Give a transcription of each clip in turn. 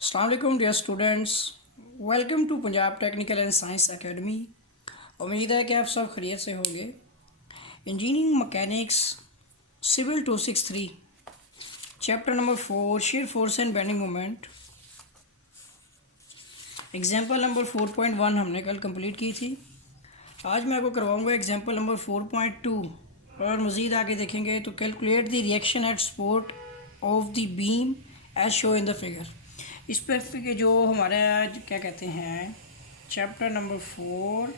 अस्सलाम वालेकुम dear students, welcome to Punjab technical and science academy. उम्मीद है कि आप सब खैरियत से होंगे। Engineering mechanics civil 263 chapter number 4 shear force and bending moment example number 4.1 हमने कल कंप्लीट की थी। आज मैं आपको करवाऊंगा एग्जाम्पल नंबर 4.2 और मज़ीद आगे देखेंगे तो calculate the reaction at support of the beam as show in the figure. इस पर के जो हमारे आज क्या कहते हैं चैप्टर नंबर 4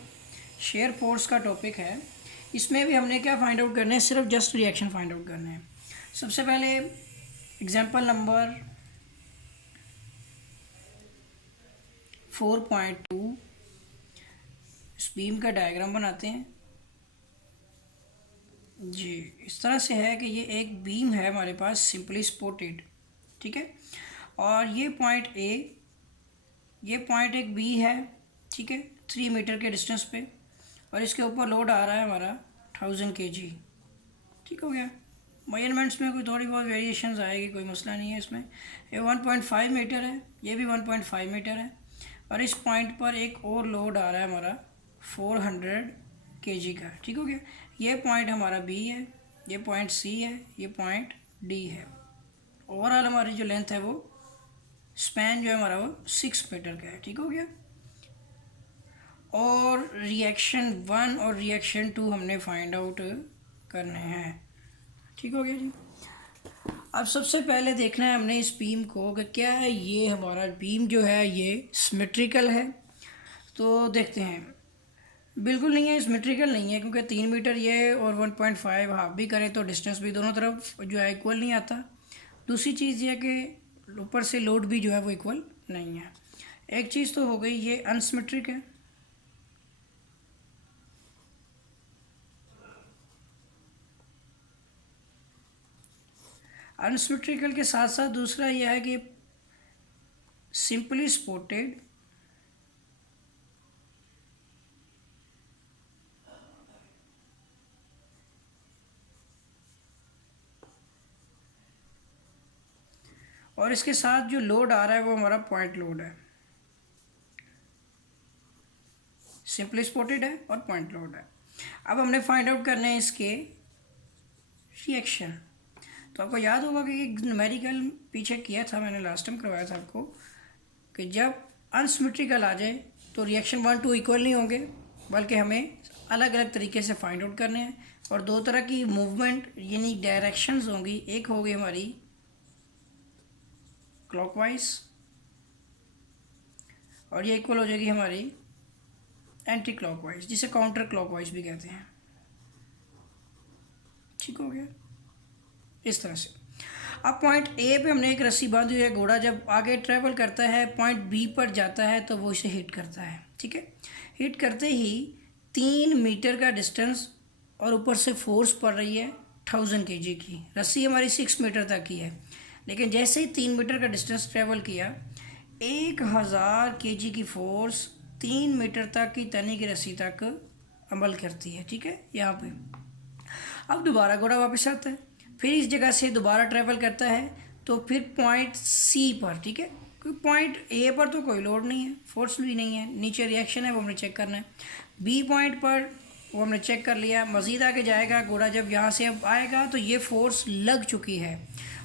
शेयर फोर्स का टॉपिक है। इसमें भी हमने क्या फाइंड आउट करना है, सिर्फ जस्ट रिएक्शन फाइंड आउट करना है। सबसे पहले एग्जांपल नंबर 4.2 इस बीम का डायग्राम बनाते हैं जी। इस तरह से है कि ये एक बीम है हमारे पास सिंपली सपोर्टेड, ठीक है। और ये पॉइंट ए, ये पॉइंट एक बी है, ठीक है, 3 मीटर के डिस्टेंस पे। और इसके ऊपर लोड आ रहा है हमारा 1000 kg, ठीक हो गया। मेजरमेंट्स में कोई थोड़ी बहुत वेरिएशंस आएगी, कोई मसला नहीं है इसमें। ये 1.5 मीटर है, ये भी 1.5 मीटर है। और इस पॉइंट पर एक और लोड आ रहा है हमारा 400 kg का, ठीक हो गया। ये पॉइंट हमारा बी है, ये पॉइंट सी है, ये पॉइंट डी है। ओवरऑल हमारी जो लेंथ है वो स्पैन जो है हमारा वो 6 मीटर का है, ठीक हो गया। और रिएक्शन 1 और रिएक्शन 2 हमने फाइंड आउट करने हैं, ठीक हो गया जी। अब सबसे पहले देखना है हमने इस बीम को कि क्या है, ये हमारा बीम जो है ये सिमेट्रिकल है। तो देखते हैं, बिल्कुल नहीं है, सिमेट्रिकल नहीं है, क्योंकि 3 मीटर ये और 1.5 हाफ भी करें तो डिस्टेंस भी दोनों तरफ जो है इक्वल नहीं आता। दूसरी चीज़ ये है कि ऊपर से लोड भी जो है वो इक्वल नहीं है। एक चीज़ तो हो गई, ये अनसिमेट्रिक है। अनसिमेट्रिकल के साथ साथ दूसरा यह है कि सिंपली सपोर्टेड और इसके साथ जो लोड आ रहा है वो हमारा पॉइंट लोड है। सिंपली सपोर्टेड है और पॉइंट लोड है। अब हमने फाइंड आउट करने हैं इसके रिएक्शन। तो आपको याद होगा कि एक न्यूमेरिकल पीछे किया था, मैंने लास्ट टाइम करवाया था आपको, कि जब अनसिमेट्रिकल आ जाए तो रिएक्शन 1 2 इक्वल नहीं होंगे, बल्कि हमें अलग अलग तरीके से फाइंड आउट करने हैं। और दो तरह की मूवमेंट यानी डायरेक्शंस होंगी। एक होगी हमारी क्लॉकवाइज और ये इक्वल हो जाएगी हमारी एंटी क्लॉकवाइज, जिसे काउंटर क्लॉकवाइज भी कहते हैं, ठीक हो गया। इस तरह से अब पॉइंट ए पे हमने एक रस्सी बांधी हुई है। घोड़ा जब आगे ट्रेवल करता है पॉइंट बी पर जाता है तो वो इसे हिट करता है, ठीक है। हिट करते ही 3 मीटर का डिस्टेंस और ऊपर से फोर्स पड़ रही है 1000 kg की। रस्सी हमारी 6 मीटर तक की है, लेकिन जैसे ही 3 मीटर का डिस्टेंस ट्रेवल किया 1000 kg की फोर्स 3 मीटर तक की तनी की रस्सी तक अमल करती है, ठीक है। यहाँ पे अब दोबारा घोड़ा वापस आता है, फिर इस जगह से दोबारा ट्रैवल करता है तो फिर पॉइंट सी पर, ठीक है, क्योंकि पॉइंट ए पर तो कोई लोड नहीं है, फोर्स भी नहीं है, नीचे रिएक्शन है वो हमने चेक करना है। बी पॉइंट पर वो हमने चेक कर लिया। मज़ीद आगे जाएगा घोड़ा, जब यहाँ से अब आएगा तो ये फोर्स लग चुकी है,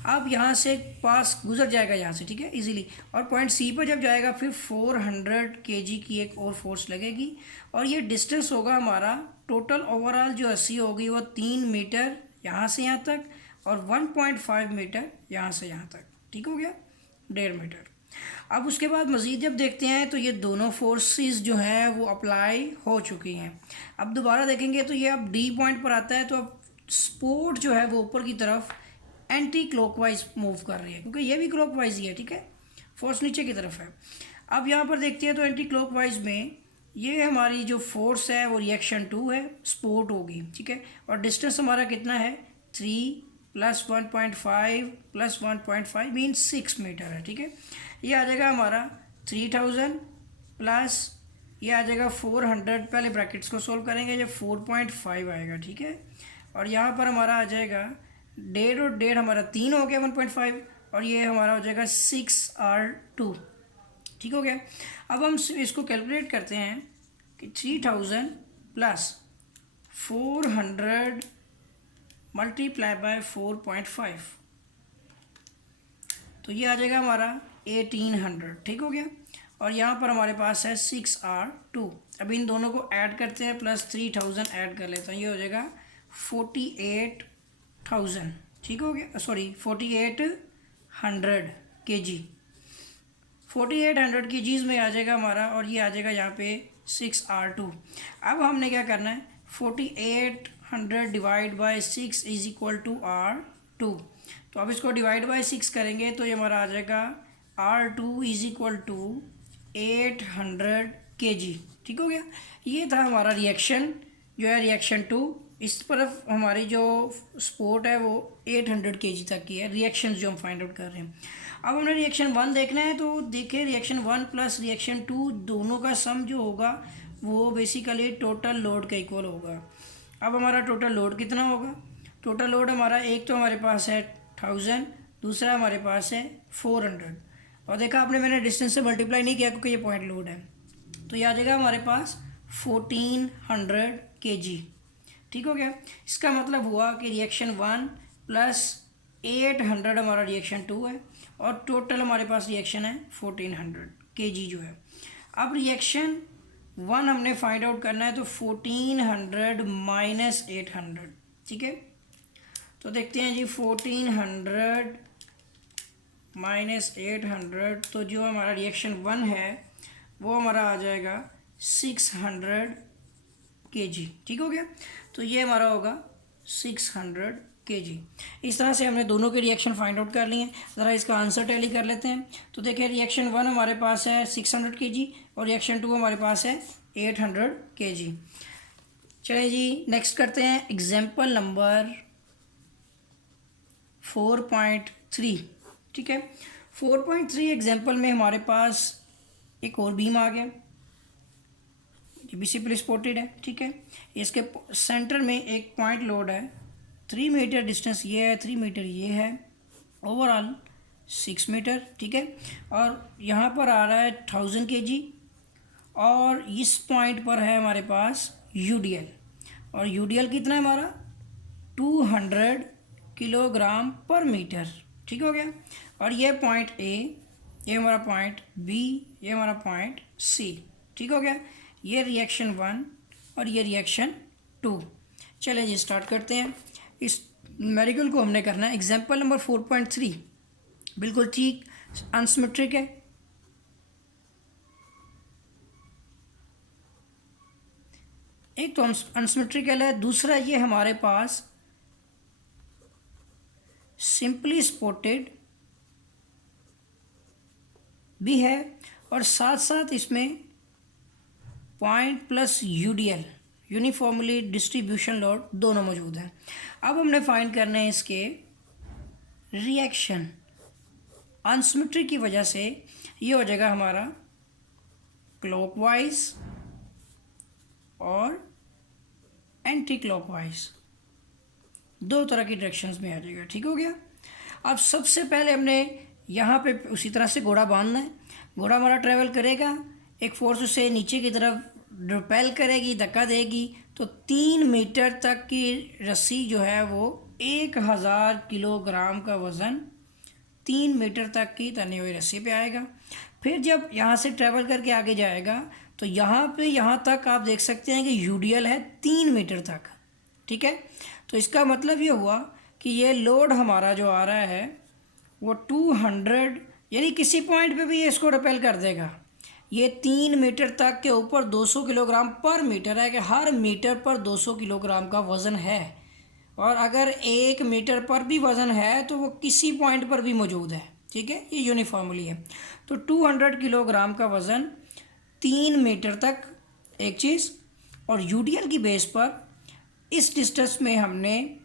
अब यहाँ से पास गुजर जाएगा यहाँ से, ठीक है, इजीली। और पॉइंट सी पर जब जाएगा फिर 400 kg की एक और फोर्स लगेगी। और ये डिस्टेंस होगा हमारा टोटल ओवरऑल जो रस्सी होगी वो 3 मीटर यहाँ से यहाँ तक और 1.5 मीटर यहाँ से यहाँ तक, ठीक हो गया, 1.5 मीटर। अब उसके बाद मज़ीद जब देखते हैं तो ये दोनों फोर्सेस जो हैं वो अप्लाई हो चुकी हैं। अब दोबारा देखेंगे तो ये अब डी पॉइंट पर आता है, तो अब स्पोर्ट जो है वो ऊपर की तरफ एंटी क्लॉकवाइज मूव कर रही है, क्योंकि ये भी क्लॉकवाइज ही है, ठीक है, फोर्स नीचे की तरफ है। अब यहाँ पर देखते हैं तो एंटी क्लॉकवाइज में ये हमारी जो फोर्स है वो रिएक्शन 2 है, स्पोर्ट होगी, ठीक है। और डिस्टेंस हमारा कितना है 3 + 1.5 + 1.5 मीन 6 मीटर है, ठीक है। ये आ जाएगा हमारा 3000 प्लस ये आ जाएगा 400, पहले ब्रैकेट्स को सोल्व करेंगे, जब 4.5 आएगा, ठीक है। और यहाँ पर हमारा आ जाएगा 1.5 और 1.5 हमारा 3 हो गया 1.5, और ये हमारा हो जाएगा 6R2। ठीक हो गया। अब हम इसको कैलकुलेट करते हैं कि 3000 प्लस 400 मल्टीप्लाई बाय 4.5, तो ये आ जाएगा हमारा 1800। ठीक हो गया। और यहाँ पर हमारे पास है 6R2। अब इन दोनों को ऐड करते हैं, प्लस 3000 ऐड कर लेते हैं, ये हो जाएगा 48,000। ठीक हो गया, सॉरी 4800 kg। 4800 kgs में आ जाएगा हमारा, और ये आ जाएगा यहाँ पे 6R2। अब हमने क्या करना है, 4800 divide by 6 is equal to R2। तो अब इसको डिवाइड बाय 6 करेंगे तो ये हमारा आ जाएगा R2 is equal to 800 kg। ठीक हो गया। ये था हमारा रिएक्शन जो है, रिएक्शन 2। इस तरफ हमारी जो सपोर्ट है वो 800 kg तक की है, रिएक्शन जो हम फाइंड आउट कर रहे हैं। अब हमने रिएक्शन 1 देखना है, तो देखिए रिएक्शन 1 प्लस रिएक्शन 2 दोनों का सम जो होगा वो बेसिकली टोटल लोड के इक्वल होगा। अब हमारा टोटल लोड कितना होगा, टोटल लोड हमारा एक तो हमारे पास है 1000, दूसरा हमारे पास है 400, और देखा आपने मैंने डिस्टेंस से मल्टीप्लाई नहीं किया क्योंकि ये पॉइंट लोड है, तो ये आ जाएगा हमारे पास 1400 kg। ठीक हो गया। इसका मतलब हुआ कि रिएक्शन 1 प्लस 800 हमारा रिएक्शन 2 है, और टोटल हमारे पास रिएक्शन है 1400 kg जो है। अब रिएक्शन 1 हमने फाइंड आउट करना है, तो 1400 माइनस 800। ठीक है, तो देखते हैं जी 1400 माइनस 800, तो जो हमारा रिएक्शन 1 है वो हमारा आ जाएगा 600 kg। ठीक हो गया। तो ये हमारा होगा 600 kg। इस तरह से हमने दोनों के रिएक्शन फाइंड आउट कर लिए हैं। ज़रा इसका आंसर टैली कर लेते हैं। तो देखिए रिएक्शन 1 हमारे पास है 600 kg, और रिएक्शन 2 हमारे पास है 800 kg। चलिए जी नेक्स्ट करते हैं एग्जाम्पल नंबर 4.3। ठीक है, 4.3 एग्जाम्पल में हमारे पास एक और बीम आ गया, ये भी सिंपली सपोर्टेड है। ठीक है, इसके सेंटर में एक पॉइंट लोड है, 3 मीटर डिस्टेंस ये है, 3 मीटर ये है, ओवरऑल 6 मीटर। ठीक है, और यहाँ पर आ रहा है 1000 kg, और इस पॉइंट पर है हमारे पास UDL, और UDL कितना है हमारा 200 किलोग्राम पर मीटर। ठीक हो गया। और ये पॉइंट A, ये हमारा पॉइंट B, ये हमारा पॉइंट C। ठीक हो गया। ये रिएक्शन 1 और ये रिएक्शन 2। चलिए जी स्टार्ट करते हैं। इस न्यूमेरिकल को हमने करना है। एग्जाम्पल नंबर 4.3 बिल्कुल ठीक अनसिमेट्रिक है। एक तो अनसिमेट्रिकल है, दूसरा ये हमारे पास सिंपली सपोर्टेड भी है, और साथ साथ इसमें point plus UDL uniformly distribution load दोनों मौजूद हैं। अब हमने फाइंड करने हैं इसके रिएक्शन। अनसिमेट्री की वजह से ये हो जाएगा हमारा क्लॉकवाइज और एंटी क्लॉकवाइज, दो तरह की डायरेक्शंस में आ जाएगा। ठीक हो गया। अब सबसे पहले हमने यहाँ पे उसी तरह से घोड़ा बांधना है। घोड़ा हमारा ट्रैवल करेगा, एक फोर्स उसे नीचे की तरफ रिपेल करेगी, धक्का देगी, तो 3 मीटर तक की रस्सी जो है वो 1000 किलोग्राम का वज़न 3 मीटर तक की तनी हुई रस्सी पे आएगा। फिर जब यहाँ से ट्रैवल करके आगे जाएगा तो यहाँ पे यहाँ तक आप देख सकते हैं कि UDL है 3 मीटर तक। ठीक है, तो इसका मतलब ये हुआ कि ये लोड हमारा जो आ रहा है वो 200, यानी किसी पॉइंट पे भी ये इसको रिपेल कर देगा। ये 3 मीटर तक के ऊपर 200 किलोग्राम पर मीटर है कि हर मीटर पर 200 किलोग्राम का वज़न है, और अगर 1 मीटर पर भी वज़न है तो वो किसी पॉइंट पर भी मौजूद है। ठीक है, ये यूनिफॉर्मली है। तो 200 किलोग्राम का वज़न 3 मीटर तक एक चीज़, और UDL की बेस पर इस डिस्टेंस में हमने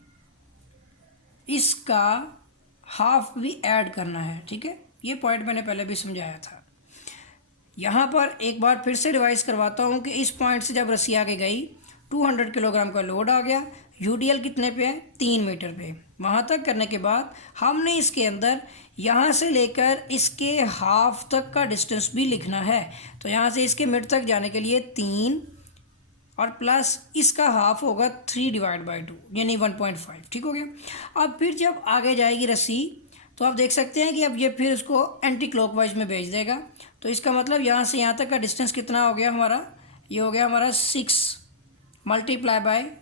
इसका हाफ भी ऐड करना है। ठीक है, ये पॉइंट मैंने पहले भी समझाया था। यहाँ पर एक बार फिर से रिवाइज करवाता हूँ कि इस पॉइंट से जब रस्सी आगे गई 200 किलोग्राम का लोड आ गया, UDL कितने पे है, 3 मीटर पे। वहाँ तक करने के बाद हमने इसके अंदर यहाँ से लेकर इसके हाफ तक का डिस्टेंस भी लिखना है। तो यहाँ से इसके मिड तक जाने के लिए 3 और प्लस इसका हाफ होगा 3/2 यानी 1.5। ठीक हो गया। अब फिर जब आगे जाएगी रस्सी तो आप देख सकते हैं कि अब ये फिर उसको एंटी क्लॉकवाइज में भेज देगा। तो इसका मतलब यहाँ से यहाँ तक का डिस्टेंस कितना हो गया हमारा, ये हो गया हमारा 6 ×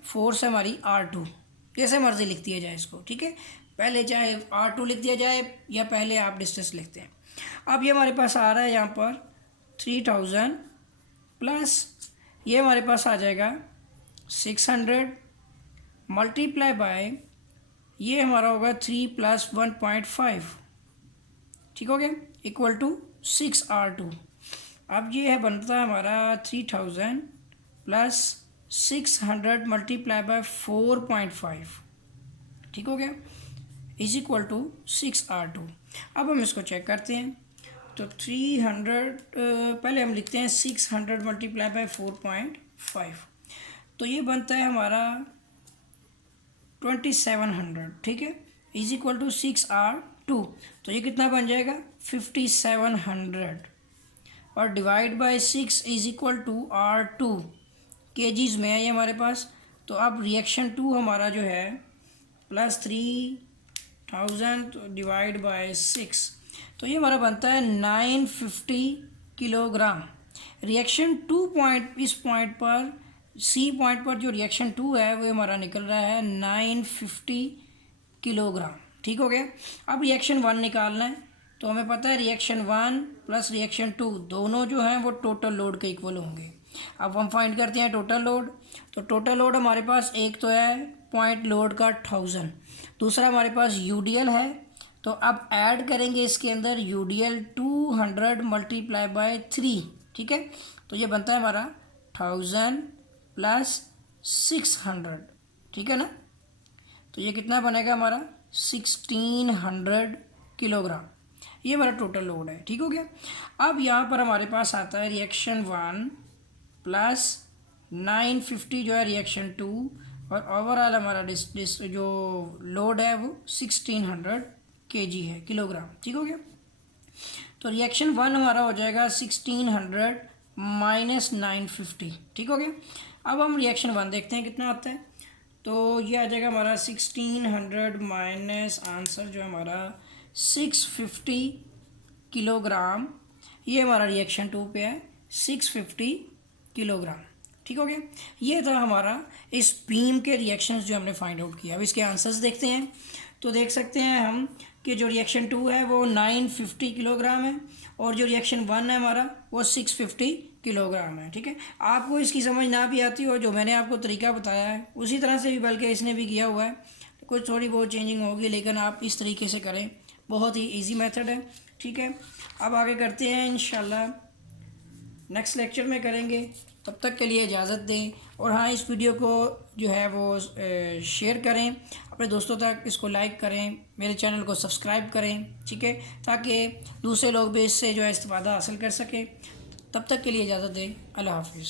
4 से हमारी R2, जैसे मर्ज़ी लिख दिया जाए इसको। ठीक है, पहले चाहे R2 लिख दिया जाए या पहले आप डिस्टेंस लिखते हैं। अब ये हमारे पास आ रहा है यहाँ पर 3000 प्लस ये हमारे पास आ जाएगा 600 × ये हमारा होगा 3 + 1.5। ठीक हो गया, इक्वल टू 6R2। अब ये है बनता है हमारा 3000 प्लस 600 × 4.5। ठीक हो गया, इज इक्वल टू 6R2। अब हम इसको चेक करते हैं। तो 300 पहले हम लिखते हैं 600 × 4.5, तो ये बनता है हमारा 2700। ठीक है, इज इक्वल टू 6R2। तो ये कितना बन जाएगा 5700 और divide by 6 is equal to R2 kgs में है ये हमारे पास। तो अब रिएक्शन 2 हमारा जो है प्लस 3000 तो डिवाइड बाय 6, तो ये हमारा बनता है 950 किलोग्राम। रिएक्शन 2 पॉइंट, इस पॉइंट पर सी पॉइंट पर जो रिएक्शन 2 है वो हमारा निकल रहा है 950 किलोग्राम। ठीक हो गया। अब रिएक्शन 1 निकालना है। तो हमें पता है रिएक्शन 1 प्लस रिएक्शन 2 दोनों जो हैं वो टोटल लोड के इक्वल होंगे। अब हम फाइंड करते हैं टोटल लोड। तो टोटल लोड हमारे पास एक तो है पॉइंट लोड का 1000, दूसरा हमारे पास UDL है। तो अब ऐड करेंगे इसके अंदर UDL 200 × 3। ठीक है, तो ये बनता है हमारा 1000 प्लस 600। ठीक है ना, तो ये कितना बनेगा हमारा 1600 किलोग्राम। ये हमारा टोटल लोड है। ठीक हो गया। अब यहाँ पर हमारे पास आता है रिएक्शन 1 प्लस 950 जो है रिएक्शन 2 और ओवरऑल हमारा जो लोड है वो 1600 kg है, किलोग्राम। ठीक हो गया। तो रिएक्शन 1 हमारा हो जाएगा 1600 माइनस 950। ठीक हो गया। अब हम रिएक्शन 1 देखते हैं कितना आता है। तो ये आ जाएगा हमारा 1600 माइनस आंसर जो हमारा 650 किलोग्राम। ये हमारा रिएक्शन 2 पे है 650 किलोग्राम। ठीक हो गया। ये था हमारा इस बीम के रिएक्शंस जो हमने फाइंड आउट किया। अब इसके आंसर्स देखते हैं। तो देख सकते हैं हम कि जो रिएक्शन 2 है वो 950 किलोग्राम है और जो रिएक्शन 1 है हमारा वो 650 किलोग्राम है। ठीक है, आपको इसकी समझ ना भी आती हो, जो मैंने आपको तरीका बताया है उसी तरह से भी बल्कि इसने भी किया हुआ है, कुछ थोड़ी बहुत चेंजिंग होगी लेकिन आप इस तरीके से करें, बहुत ही इजी मेथड है। ठीक है, अब आगे करते हैं इंशाल्लाह नेक्स्ट लेक्चर में करेंगे। तब तक के लिए इजाज़त दें और हाँ, इस वीडियो को जो है वो शेयर करें अपने दोस्तों तक, इसको लाइक करें, मेरे चैनल को सब्सक्राइब करें। ठीक है, ताकि दूसरे लोग भी इससे जो है इस्तेफ़ादा हासिल कर सकें। तब तक के लिए इजाज़त दें। अल्लाह हाफ़िज़।